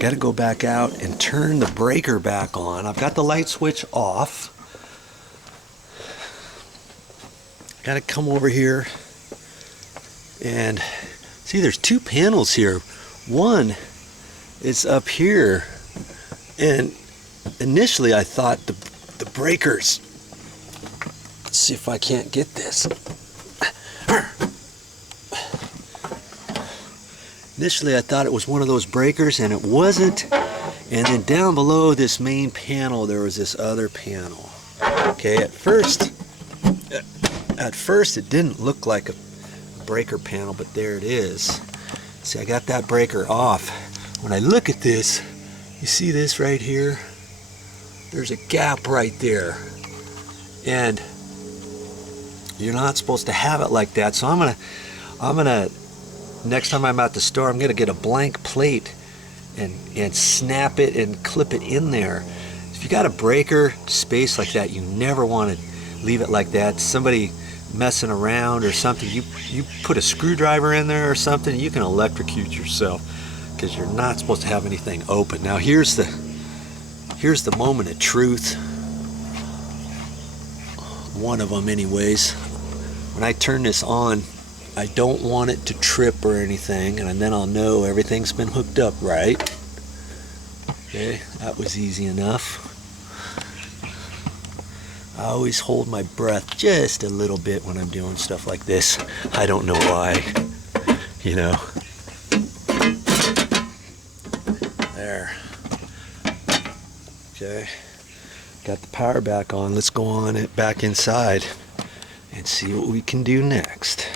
got to go back out and turn the breaker back on. I've got the light switch off. Got to come over here and see there's two panels here. One is up here, and initially I thought the breakers, let's see if I can't get this. Initially I thought it was one of those breakers, and it wasn't. And then down below this main panel there was this other panel. Okay, at first it didn't look like a breaker panel, but there it is. See, I got that breaker off. When I look at this, you see this right here? There's a gap right there. And you're not supposed to have it like that. So I'm gonna next time I'm at the store, I'm gonna get a blank plate and snap it and clip it in there. If you got a breaker space like that, you never want to leave it like that. Somebody messing around or something, you put a screwdriver in there or something, you can electrocute yourself, because you're not supposed to have anything open. Now here's the moment of truth. One of them anyways. When I turn this on, I don't want it to trip or anything, and then I'll know everything's been hooked up right. Okay, that was easy enough. I always hold my breath just a little bit when I'm doing stuff like this. I don't know why, you know. There. Okay, got the power back on. Let's go on it back inside and see what we can do next.